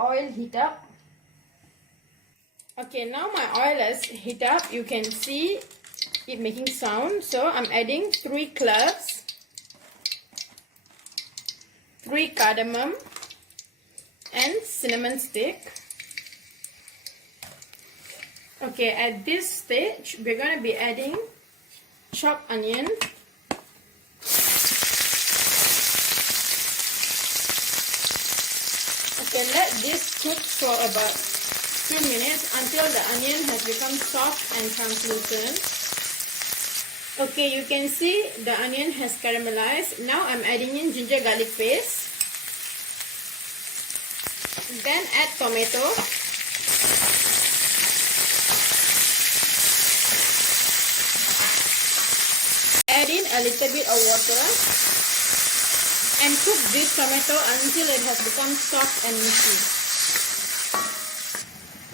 Oil heat up. Okay, now my oil has heat up. You can see it making sound. So I'm adding 3 cloves, 3 cardamom, and cinnamon stick. Okay, at this stage, we're going to be adding chopped onion. Okay, let this cook for about 2 minutes until the onion has become soft and translucent. Okay, you can see the onion has caramelized. Now I'm adding in ginger garlic paste. Then add tomato. Add in a little bit of water and cook this tomato until it has become soft and mushy.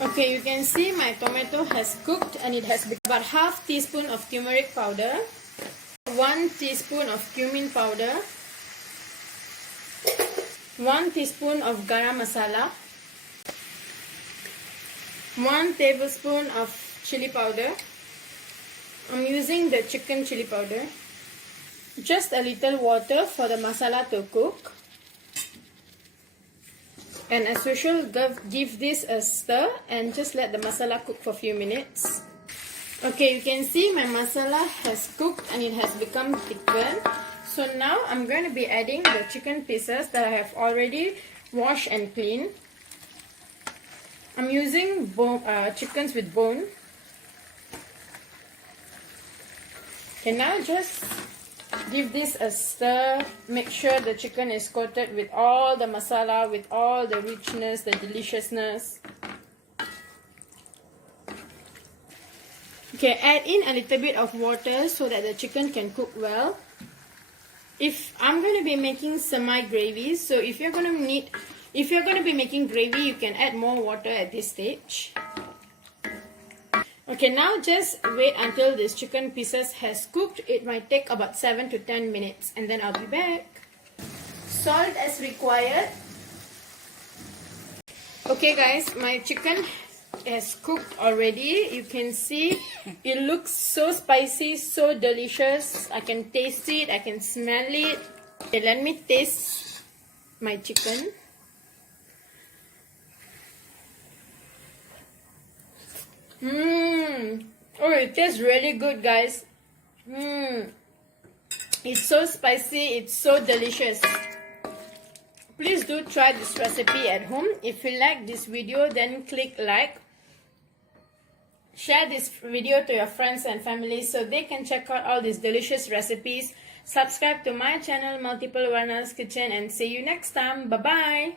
Okay, you can see my tomato has cooked and it has become about half teaspoon of turmeric powder, 1 teaspoon of cumin powder, 1 teaspoon of garam masala, 1 tablespoon of chili powder. I'm using the chicken chili powder. Just a little water for the masala to cook. And as usual, give this a stir and just let the masala cook for a few minutes. Okay, you can see my masala has cooked and it has become thickened. So now I'm going to be adding the chicken pieces that I have already washed and cleaned. I'm using chickens with bone. Okay, now just give this a stir. Make sure the chicken is coated with all the masala, with all the richness, the deliciousness. Okay, add in a little bit of water so that the chicken can cook well. If I'm going to be making semi gravy, so if you're going to be making gravy, you can add more water at this stage. Okay, now just wait until this chicken pieces has cooked. It might take about 7 to 10 minutes and then I'll be back. Salt as required. Okay guys, my chicken has cooked already. You can see it looks so spicy, so delicious. I can taste it, I can smell it. Okay, let me taste my chicken. Oh, it tastes really good, guys. It's so spicy, it's so delicious. Please do try this recipe at home. If you like this video, then click like. Share this video to your friends and family so they can check out all these delicious recipes. Subscribe to my channel, Multiplewarnas Kitchen, and see you next time. Bye-bye.